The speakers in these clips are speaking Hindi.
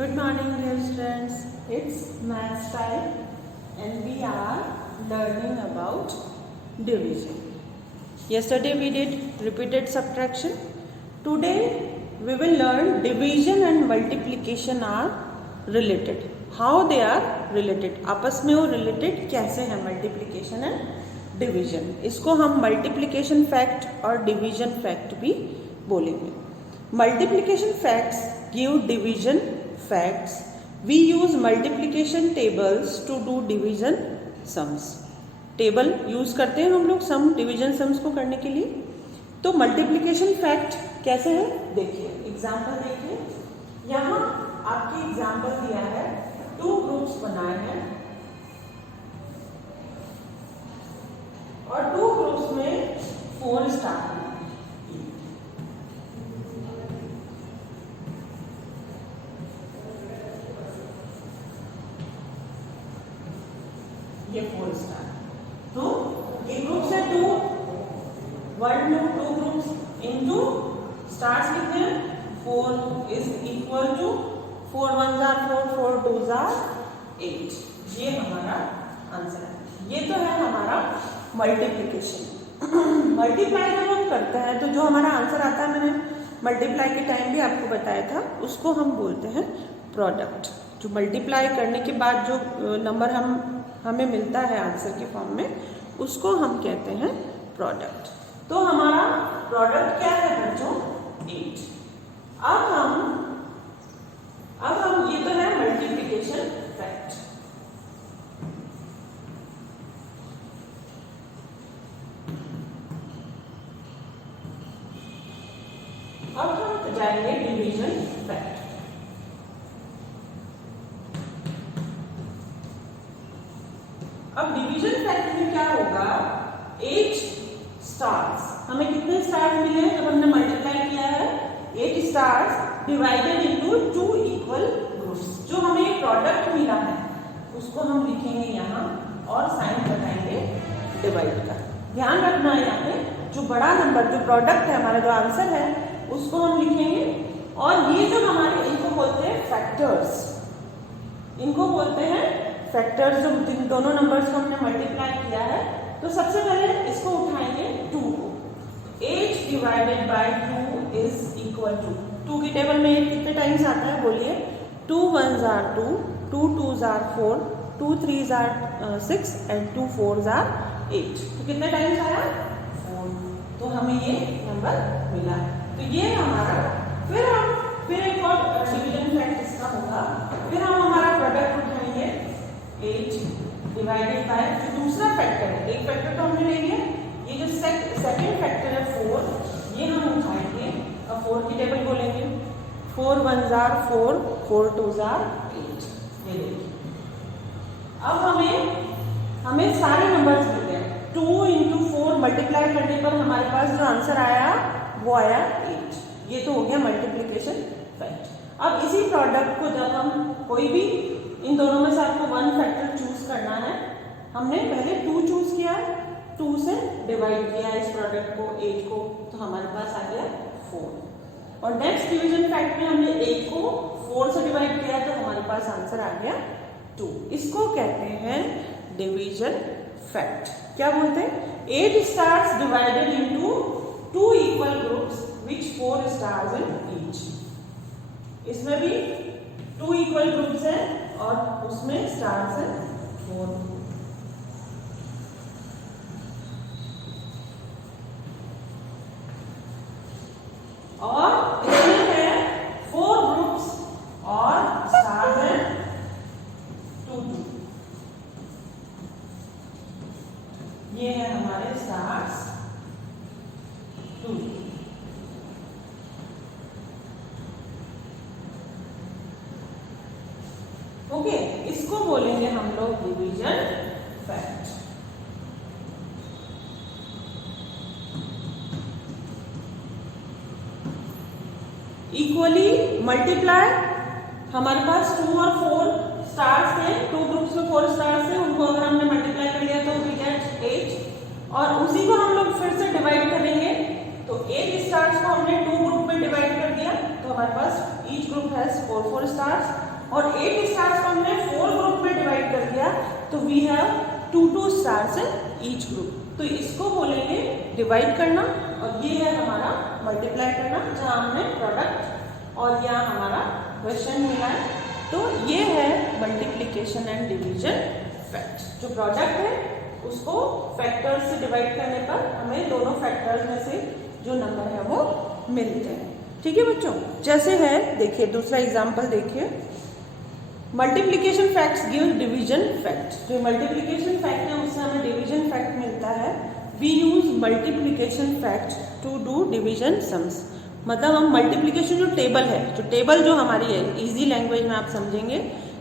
Good morning, dear students. It's math time and we are learning about division. Yesterday we did repeated subtraction. Today we will learn division and multiplication are related. How they are related? आपस में वो related कैसे है multiplication and division? इसको हम multiplication fact और division fact भी बोलेंगे. Multiplication facts give division facts. We use multiplication tables to do division sums. Table use करते हैं हम लोग सम डिवीजन सम्स को करने के लिए. तो मल्टीप्लिकेशन फैक्ट कैसे है देखिए, एग्जांपल देखिए. यहाँ आपके एग्जांपल दिया है, टू ग्रुप्स बनाए हैं और टू ग्रुप्स में 4 स्टार है. ये 4 स्टार. तो ये ग्रुप्स है 2, 1 2 ग्रुप्स इनटू स्टार्स कितने हैं 4 is equal to 4 1 are 4 4 2 are 8. ये हमारा आंसर है. ये तो है हमारा मल्टीप्लिकेशन. मल्टीप्लाई जब हम करते हैं तो जो हमारा आंसर आता है, मैंने मल्टीप्लाई के टाइम भी आपको बताया था, उसको हम बोलते हैं प्रोडक्ट. जो मल्टीप्लाई करने के बाद जो नंबर हमें मिलता है आंसर के फॉर्म में, उसको हम कहते हैं प्रोडक्ट. तो हमारा प्रोडक्ट क्या है बच्चों 8. अब हम ये तो है मल्टीप्लिकेशन फैक्ट. अब हम जाएंगे डिवीजन फैक्ट. अब डिवीजन फैक्ट में क्या होगा, 8 स्टार्स. हमें कितने स्टार्स मिले हैं जब हमने मल्टीप्लाई किया है? 8 stars divided into 2 equal groups. जो हमें एक प्रोडक्ट मिला है उसको हम लिखेंगे यहाँ और साइन बताएंगे डिवाइड का. ध्यान रखना है यहाँ पे जो बड़ा नंबर जो प्रोडक्ट है हमारा, जो आंसर है, उसको हम लिखेंगे. और ये जो हमारे, इनको बोलते हैं फैक्टर्स. इनको बोलते हैं फैक्टर्स. जो दोनों नंबर्स को हमने मल्टीप्लाई किया है, तो सबसे पहले इसको उठाएंगे 2 को. 8 divided by 2 is equal to 2 की टेबल में 8 कितने टाइम्स आता है बोलिए? 2 1s are 2, 2 2s are 4, 2 3s are 6 and 2 4s are 8. तो कितने टाइम्स आया? 4. तो हमें ये नंबर मिला. तो ये हमारा. फिर एक और डिवीजन फैक्ट इसका होगा. फिर हम हमारा प्रोडक्ट उठाएंगे 8 डिवाइडेड बाय जो दूसरा फैक्टर है. एक फैक्टर तो हमने ले लिया, ये जो सेकंड फैक्टर है 4, ये हम उठाएंगे. अब 4 की टेबल बोलेंगे. 4 1s are 4, 4 2s are 8. ये देखिए. अब हमें सारे नंबर्स मिल गए. 2 इंटू 4 मल्टीप्लाई करने पर हमारे पास जो आंसर आया वो आया 8. ये तो हो गया मल्टीप्लिकेशन फैक्ट. अब इसी प्रोडक्ट को जब हम कोई भी इन दोनों में से आपको 1 फैक्टर चूज करना है, हमने पहले 2 चूज किया, 2 से डिवाइड किया इस प्रोडक्ट को 8 को, तो हमारे पास आ गया 4. और नेक्स्ट डिवीजन फैक्ट में हमने 8 को 4 से डिवाइड किया तो हमारे पास आंसर आ गया 2. इसको कहते हैं डिवीजन फैक्ट. क्या बोलते हैं? 8 stars divided into 2 equal groups which 4 stars in each. इसमें भी 2 इक्वल ग्रुप्स हैं और उसमें स्टार्स है 4. और इसमें है 4 ग्रुप्स और स्टार्स है 2 2. ये है हमारे स्टार्स 2 2. ओके, इसको बोलेंगे हम लोग डिवीजन फैक्ट. Equally multiply. हमारे पास 2 और 4 स्टार्स थे, 2 ग्रुप्स में 4 स्टार्स थे, उनको अगर हमने मल्टीप्लाई कर लिया तो वी गेट 8. और उसी को हम लोग फिर से डिवाइड करेंगे. तो 8 स्टार्स को हमने 2 ग्रुप में डिवाइड कर दिया, तो हमारे पास ईच ग्रुप हैज 4 4 स्टार्स. और 8 स्टार्स को हमने 4 ग्रुप में डिवाइड कर दिया, तो we have 2 stars in each group. तो इसको बोलेंगे डिवाइड करना, और ये है हमारा मल्टीप्लाई करना, जहाँ हमने प्रोडक्ट और यहाँ हमारा क्वेश्चन मिला है। तो ये है मल्टीप्लिकेशन एंड डिवीजन फैक्ट। जो प्रोडक्ट है उसको फैक्टर्स से डिवाइड करने पर हमें दोनों फैक्टर्स में से जो नंबर है वो मिलते हैं। ठीक है बच्चों, जैसे है देखिए दूसरा एग्जांपल देखिए, multiplication facts give division fact. जो मल्टीप्लिकेशन फैक्ट है उससे हमें डिवीजन फैक्ट मिलता है। We use multiplication fact to do division sums. मतलब हम मल्टीप्लिकेशन जो टेबल जो हमारी है, इजी लैंग्वेज में आप समझेंगे,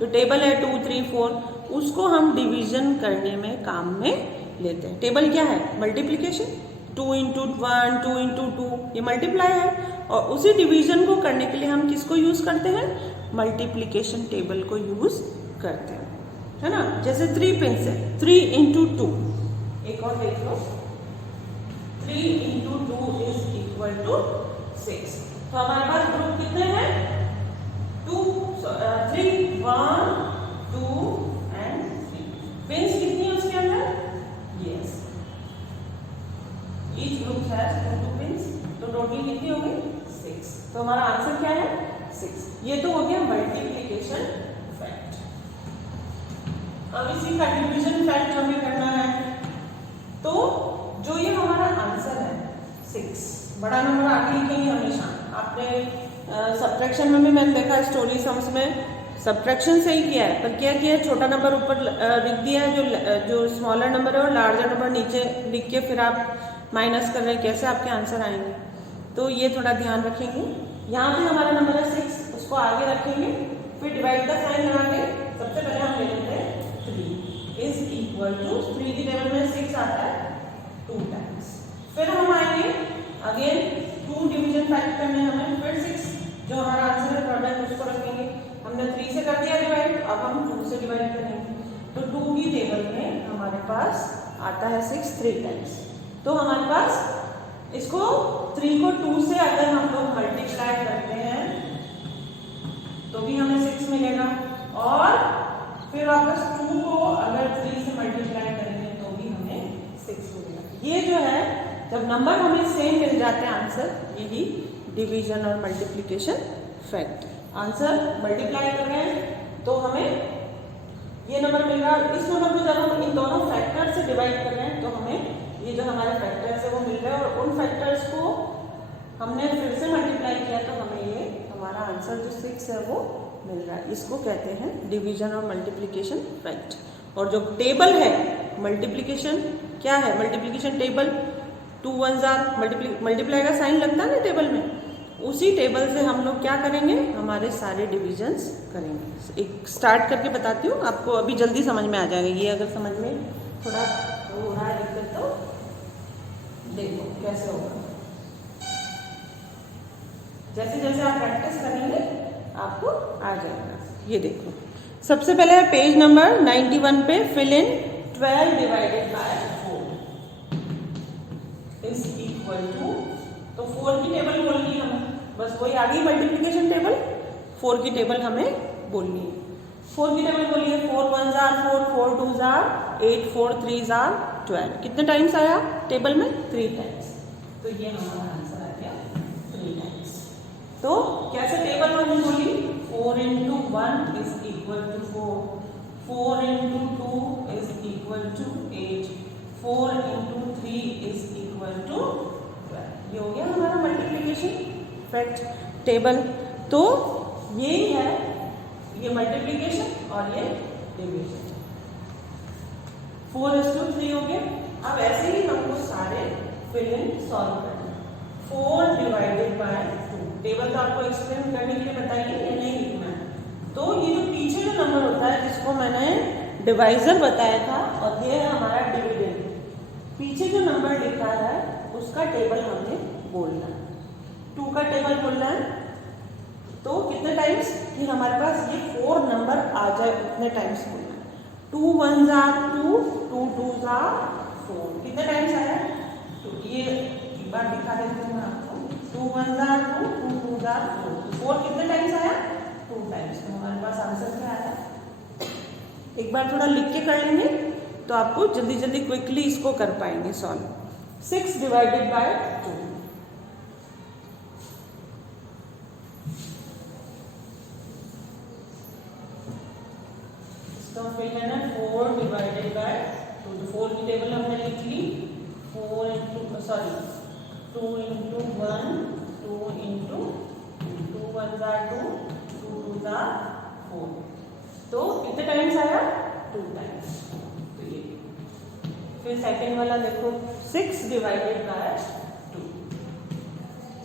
जो टेबल है 2, 3, 4, उसको हम डिवीजन करने में काम में लेते हैं। टेबल क्या है? मल्टीप्लिकेशन। 2 × 1, 2 × 2 ये मल्टीप्लाई है, और उसी डिवीजन को करने के लिए हम किसको यूज करते हैं? मल्टीप्लिकेशन टेबल को यूज करते हैं, है ना। जैसे 3 पिंस है, 3 × 2, एक और देख लो, 3 × 2 = 6। तो हमारे पास ग्रुप कितने हैं? 3, 1, 2 and 3। पिंस कितनी है उसके अंदर? Yes, each group has 2 pins, तो टोटल कितनी हो गई? 6। तो हमारा आंसर क्या है? 6। ये तो हो गया मल्टीप्लिकेशन फैक्ट। अब इसी का डिवीजन फैक्ट हमें करना है। तो जो ये हमारा आंसर है 6, बड़ा नंबर आगे लिखेंगे हमेशा। आपने सब्ट्रैक्शन में भी मैंने देखा स्टोरी सम्स में सब्ट्रैक्शन से ही किया है, पर क्या किया है, छोटा नंबर ऊपर लिख दिया है, जो स्मॉलर नंबर है और लार्जर नंबर नीचे लिख के फिर आप माइनस कर रहे हैं, कैसे आपके आंसर आएंगे। तो ये थोड़ा ध्यान रखेंगे। यहाँ पे हमारा नंबर है 6, उसको आगे रखेंगे, फिर डिवाइड का साइन लगा के सबसे पहले हम ले लेते हैं 3 = 3 की टेबल में 6 आता है 2 टाइम्स। फिर हम आएंगे अगेन 2 डिवीजन फैक्ट करने हमें, फिर 6 जो हमारा आंसर है प्रोडक्ट उसको रखेंगे। हमने 3 से कर दिया डिवाइड, अब हम 2 से डिवाइड करेंगे। तो 2 की टेबल में हमारे पास आता है 6 3 टाइम्स। तो हमारे पास इसको 3 को 2 से अगर हम लोग मल्टीप्लाई करते हैं तो भी हमें 6 मिलेगा, और फिर वापस 2 को अगर 3 से मल्टीप्लाई करेंगे तो भी हमें 6 मिलेगा। ये जो है जब नंबर हमें सेम मिल जाते हैं आंसर, यही डिवीजन और मल्टीप्लिकेशन फैक्ट। आंसर मल्टीप्लाई कर रहे हैं तो हमें ये नंबर मिल रहा है, इस नंबर को जब हम इन दोनों फैक्टर से डिवाइड कर रहे हैं तो हमें ये जो हमारे फैक्टर्स है वो मिल रहा है, और उन फैक्टर्स को हमने फिर से मल्टीप्लाई किया तो हमें ये हमारा आंसर जो 6 है वो मिल रहा है। इसको कहते हैं डिवीजन और मल्टीप्लिकेशन फैक्ट। और जो टेबल है मल्टीप्लिकेशन, क्या है मल्टीप्लिकेशन टेबल? 2 1s मल्टीप्लाई का साइन लगता है ना टेबल में, उसी टेबल से हम लोग क्या करेंगे? हमारे सारे डिविजन्स करेंगे। एक स्टार्ट करके बताती हूँ आपको, अभी जल्दी समझ में आ जाएगा। ये अगर समझ में थोड़ा हो रहा है दिक्कत तो देखो कैसे होगा। जैसे जैसे आप प्रैक्टिस करेंगे आपको आ जाएगा। ये देखो सबसे पहले है पेज नंबर 91 पे, फिल इन 12 / 4 = तो 4 की टेबल बोलनी है हमें, बस वही आ गई मल्टीप्लिकेशन टेबल। 4 की टेबल हमें बोलनी है। 4 की टेबल बोलिए, 4 1s are 4, 4 2s are 8, 4 3s are 12। कितने टाइम्स आया टेबल में? 3 टाइम्स। तो ये हमारा आंसर आ गया 3 टाइम्स। तो कैसे टेबल हमने बोली? 4 × 1 = 4, 4 × 2 = 8, 4 × 3 = 12। ये हो गया हमारा मल्टीप्लिकेशन फैक्ट टेबल। तो यही है, ये मल्टीप्लिकेशन और ये डिवीजन। 4:3 हो गया। अब ऐसे ही हमको सारे फिल इन सॉल्व करना। 4 / 2 टेबल तो आपको एक्सप्लेन करने के लिए बताइए, ये नहीं लिखना है। तो ये जो पीछे जो नंबर होता है जिसको मैंने डिवाइजर बताया था, और ये है हमारा डिविडेंड। पीछे जो नंबर लिखा है उसका टेबल हमें बोलना है। 2 का टेबल बोलना है, तो कितने टाइम्स कि हमारे पास ये 4 नंबर आ जाए उतने टाइम्स बोलना है। 2 1s are 2, 2 2s are 4। कितने टाइम्स आया? तो ये एक बार दिखा देती हूँ मैं आपको। 2 1s are 2, 2 2s are 4। 4 कितने टाइम्स आया? 2 टाइम्स। तो हमारे पास आंसर एक बार थोड़ा लिख के कर लेंगे तो आपको जल्दी जल्दी क्विकली इसको कर पाएंगे सॉल्व। 6 डिवाइडेड बाय 2, इसका फिर है ना 4 डिवाइडेड बाय 2, तो 4 की टेबल हमने लिख ली। 2 इंटू 1, 2 इंटू 2 1 जार 2, 2 जार 4, तो कितने टाइम्स आया? 2 टाइम्स। तो ये फिर सेकंड वाला देखो 6 डिवाइडेड बाय 2,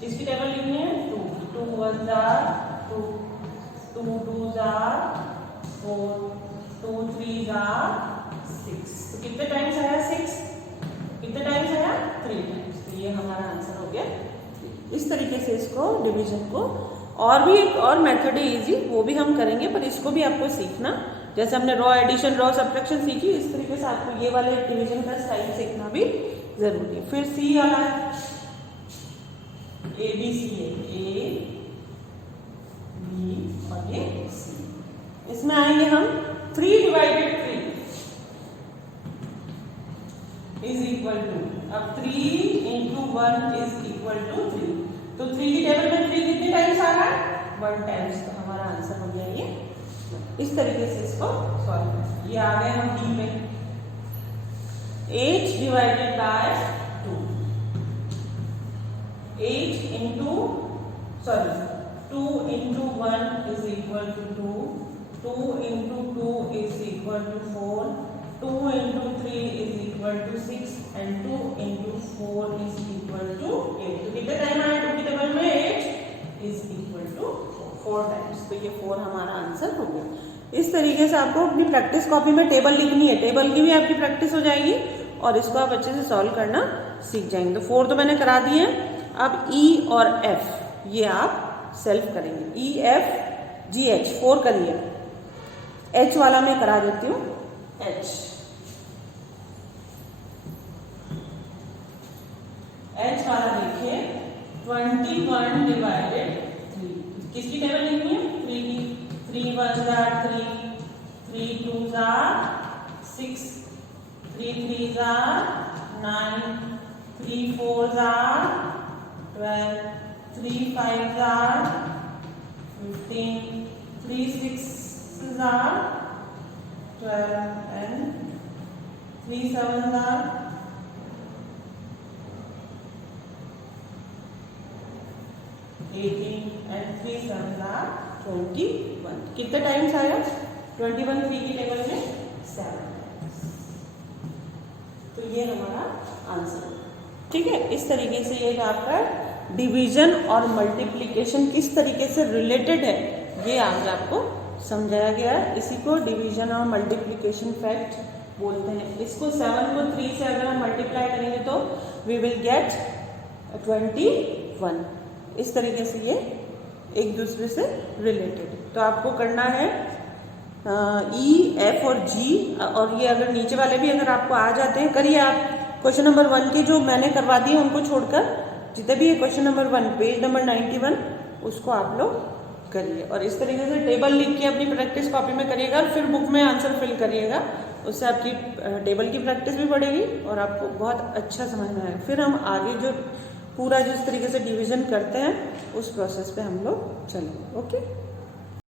इसकी टेबल लिखनी है 2, 2 1 जार 2, 2 2 जार 4, 2 3 जार 6, तो कितने टाइम्स आया? 6। कितने टाइम्स आया? 3 टाइम्स। तो ये हमारा आंसर हो गया। इस तरीके से इसको डिवीजन को, और भी एक और मेथड है इजी, वो भी हम करेंगे, पर इसको भी आपको सीखना, जैसे हमने रॉ एडिशन रॉ सब्ट्रैक्शन सीखी, इस तरीके से आपको ये वाले डिवीजन का स्टाइल सीखना भी जरूरी है। फिर सी वाला है, ए बी सी है, ए बी और ये सी। इसमें आएंगे हम 3 डिवाइडेड 3 इज इक्वल टू, अब 3 इंटू 1 इज इक्वल टू 3, तो 3 की टेबल में 3 कितने टाइम्स आ रहा है? 1 टाइम्स। तो हमारा आंसर हो गया ये। इस तरीके से इसको सॉल्व करें। ये आ गए हम डी पे, 8 divided by 2, 8 into 2 into 1 is equal to 2, 2 into 2 is equal to 4, 2 into 3 is equal to 6 and 2 into 4 is equal to 8। तो कितने टाइम आया 2 की टेबल में? 8 is equal to 4 टाइम्स। तो ये 4 हमारा आंसर हो गया। इस तरीके से आपको अपनी प्रैक्टिस कॉपी में टेबल लिखनी है, टेबल की भी आपकी प्रैक्टिस हो जाएगी और इसको आप अच्छे से सॉल्व करना सीख जाएंगे। तो 4 तो मैंने करा दिए हैं। अब ई और एफ ये आप सेल्फ करेंगे, ई एफ जी एच 4 करिए, एच वाला मैं करा देती हूँ। एच वाला देखिए 21 डिवाइडेड 3, किसकी टेबल लिखनी है? 3 की। 3 1 jar 3, 3 2 jar 6, 3 3 jar 9, 3 4 jar 12, 3 5 jar 15, 3 6 jar 12 and 3 7 jar 18 and 3 7 jar 21। कितने टाइम्स आया? 21 3 की टेबल में 7। तो ये हमारा आंसर है। ठीक है, इस तरीके से ये आपका डिवीजन और मल्टीप्लिकेशन किस तरीके से रिलेटेड है ये आज आपको समझाया गया है। इसी को डिवीजन और मल्टीप्लिकेशन फैक्ट बोलते हैं। इसको 7 को 3 से अगर हम मल्टीप्लाई करेंगे तो वी विल गेट 21। इस तरीके से ये एक दूसरे से रिलेटेड। तो आपको करना है ई एफ और जी, और ये अगर नीचे वाले भी अगर आपको आ जाते हैं करिए आप। क्वेश्चन नंबर 1 के जो मैंने करवा दिए उनको छोड़कर जितने भी क्वेश्चन नंबर 1 पेज नंबर 91 उसको आप लोग करिए, और इस तरीके से टेबल लिख के अपनी प्रैक्टिस कॉपी में करिएगा और फिर बुक में आंसर फिल करिएगा। उससे आपकी टेबल की प्रैक्टिस भी बढ़ेगी और आपको बहुत अच्छा समझ में आएगा। फिर हम आगे जो पूरा जिस तरीके से डिवीजन करते हैं उस प्रोसेस पे हम लोग चलेंगे। ओके।